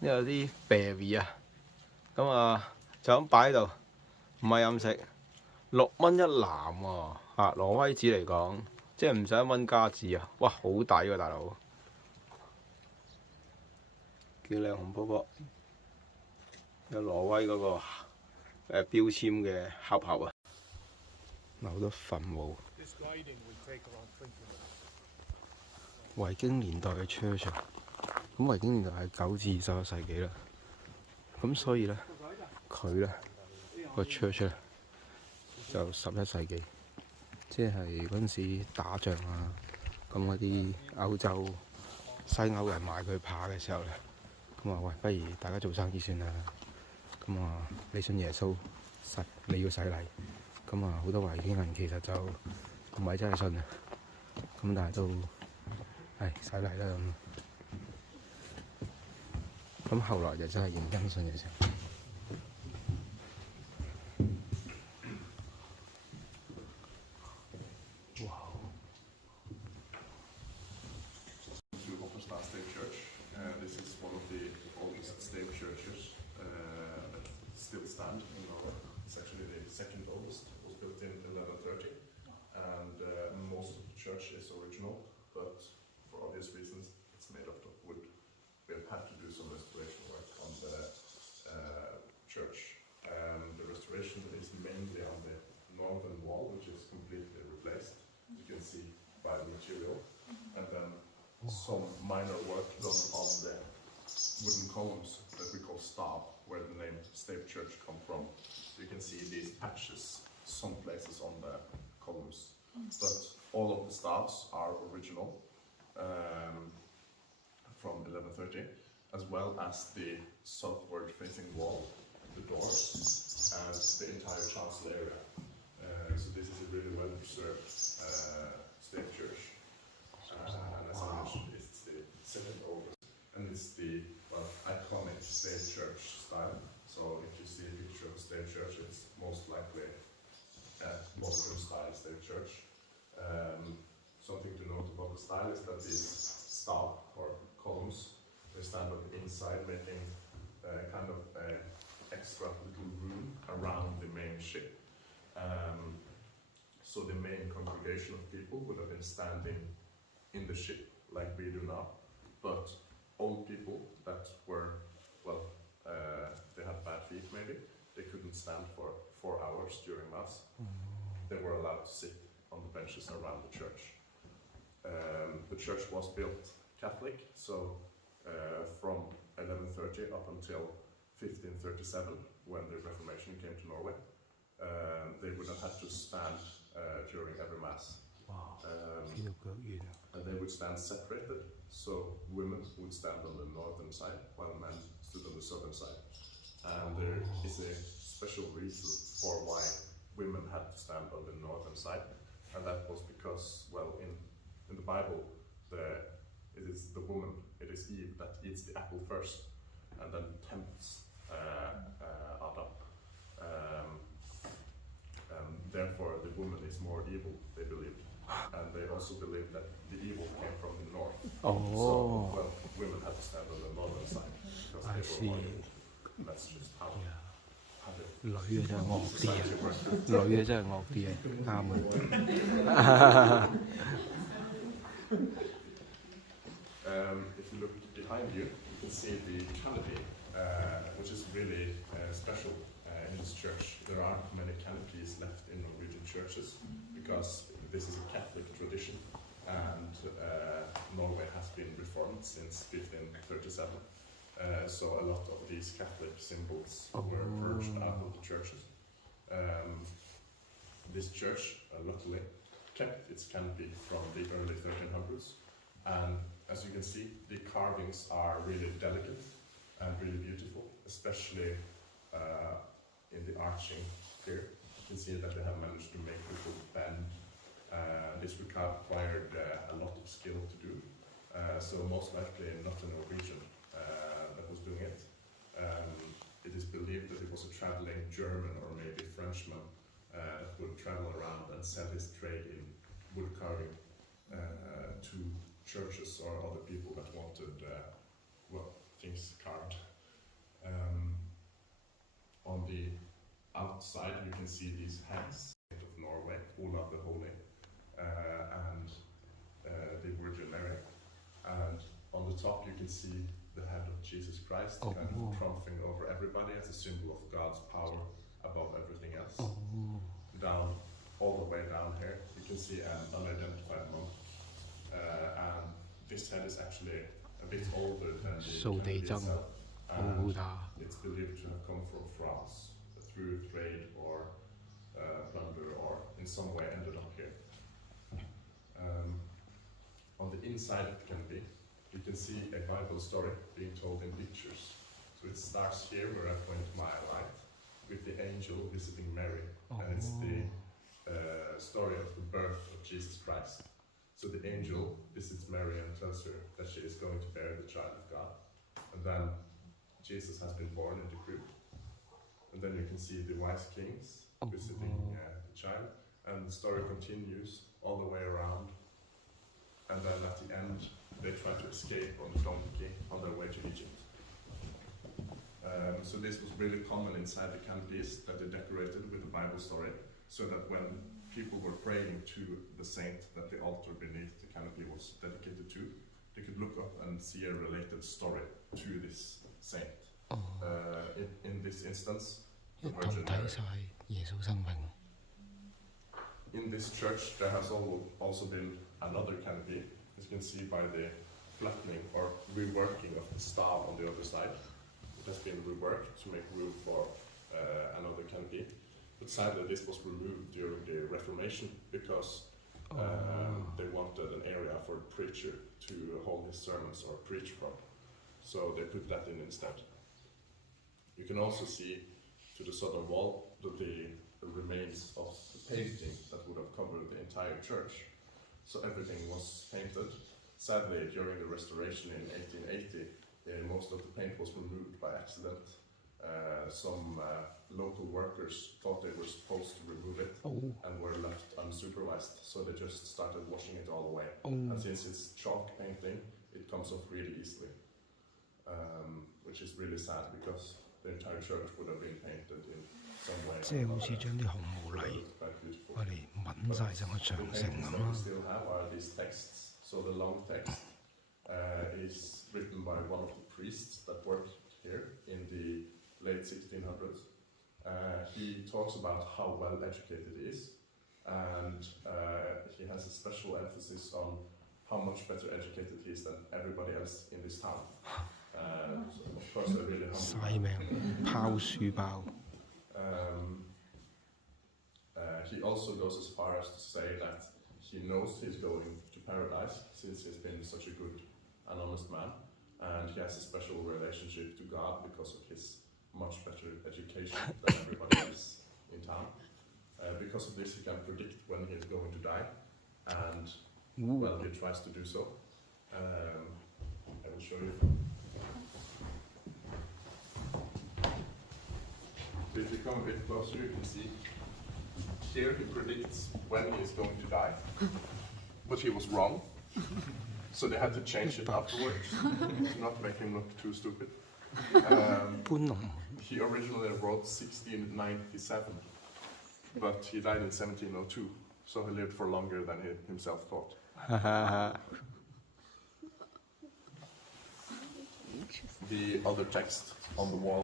呢有啲 berry 啊，咁啊就咁擺喺度，唔係飲食，6蚊一籃喎嚇，挪威紙嚟講，即係唔使1蚊加紙啊！哇，好抵喎大佬，幾靚紅卜卜，有挪威嗰個標籤嘅盒盒啊，有好多墳墓。維京年代嘅 church 啊，咁維京年代係9至11世紀啦，咁所以咧佢咧個 church 咧就11世紀，即係嗰陣時打仗啊，咁嗰啲歐洲西歐人買佢扒嘅時候咧，咁話喂，不如大家做生意算啦，咁啊你信耶穌你要洗禮，咁啊好多維京人其實就唔係真係信啊，咁但係都係洗禮啦咁後來就真係認真信嘅時候。State Church. This is one of the oldest state churches that still stand in Norway. It's actually the second oldest. It was built in 1130, and most of the church is original, but for obvious reasons, it's made out of wood. We have had to do some restoration work on the church. The restoration is mainly on the northern wall, which is completely replaced, as you can see by the material, and then some minor work done on the wooden columns that we call stab, where the name State Church come from. So you can see these patches some places on the columns, but all of the stabs are original from 1130, as well as the southward facing wall, the doors, and the entire chancel area. So this is a really well preserved state church. And as I mentioned, it's the second oldest, and it's the iconic state church style. So if you see a picture of a state church, it's most likely a modern style state church. Something to note about the style is that these stab or columns, they stand on the inside, making kind of an extra little room around the main ship. So the main congregation of people would have been standing in the ship like we do now, but old people that were, they had bad feet maybe, they couldn't stand for 4 hours during mass. They were allowed to sit on the benches around the church. The church was built Catholic, so from 1130 up until 1537, when the Reformation came to Norway, they would have had to stand during every mass. Wow. And they would stand separated, so women would stand on the northern side while men stood on the southern side. And there is a special reason for why women had to stand on the northern side, and that was because, in the Bible, it is the woman, it is Eve, that eats the apple first, and then tempts Adam. And therefore, the woman is more evil, they believed. And they also believed that the evil came from the north. So, women had to stand on the northern side because they were more evil. That's just how it 女嘅真係惡啲啊！女嘅真係惡啲啊！啱啊！ If you look behind you, you can see the canopy, which is really special in this church. There aren't many canopies left in Norwegian churches because this is a Catholic tradition, and Norway has been reformed since 1537. So a lot of these Catholic symbols were purged out of the churches. This church, luckily, kept its canopy from the early 1300s, and as you can see, the carvings are really delicate and really beautiful, especially in the arching here. You can see that they have managed to make little bend. This required a lot of skill to do, so most likely not a Norwegian that was doing it. It is believed that it was a traveling German or maybe Frenchman that would travel around and sell his trade in wood carving to churches or other people that wanted things carved. On the outside you can see these heads of Norway, Olav the Holy, and the Virgin Mary. And on the top you can see the head of Jesus Christ, kind of triumphing over everybody as a symbol of God's power above everything else. Down, all the way down here, you can see an unidentified monk. And this head is actually a bit older than the canopy itself. And it's believed to have come from France through trade or plunder, or in some way ended up here. On the inside of the canopy, you can see a Bible story being told in pictures. So it starts here where I point my light, with the angel visiting Mary, and it's the story of the birth of Jesus Christ. So the angel visits Mary and tells her that she is going to bear the child of God, and then Jesus has been born in the crib. And then you can see the wise kings visiting the child, and the story continues all the way around. And then at the end, they try to escape on the donkey on their way to Egypt. So this was really common inside the canopies, that they decorated with the Bible story, so that when people were praying to the saint that the altar beneath the canopy was dedicated to, they could look up and see a related story to this saint. In this instance, the Virgin Mary. In this church, there has also been another canopy, as you can see by the flattening or reworking of the staff on the other side. It has been reworked to make room for another canopy. But sadly, this was removed during the Reformation because they wanted an area for a preacher to hold his sermons or preach from. So they put that in instead. You can also see to the southern wall that the remains of the painting that would have covered the entire church. So everything was painted. Sadly, during the restoration in 1880, most of the paint was removed by accident. Some local workers thought they were supposed to remove it and were left unsupervised, so they just started washing it all away. And since it's chalk painting, it comes off really easily, which is really sad because the entire church would have been painted in some way. 即係好似將啲紅毛泥我哋揾晒上個長城咁 What 咯 we。still have are these texts. So the long text is written by one of the priests that worked here in the late 1600s. He talks about how well educated he is, and he has a special emphasis on how much better educated he is than everybody else in this town. So of course, they're really humble. 晒命拋書包。 He also goes as far as to say that he knows he's going to paradise since he's been such a good and honest man, and he has a special relationship to God because of his much better education than everybody else in town. Because of this, he can predict when he is going to die, and well, he tries to do so. I will show you. So if you come a bit closer, you can see here he predicts when he is going to die, but he was wrong. So they had to change it afterwards to not make him look too stupid. He originally wrote 1697, but he died in 1702, so he lived for longer than he himself thought. The other text on the wall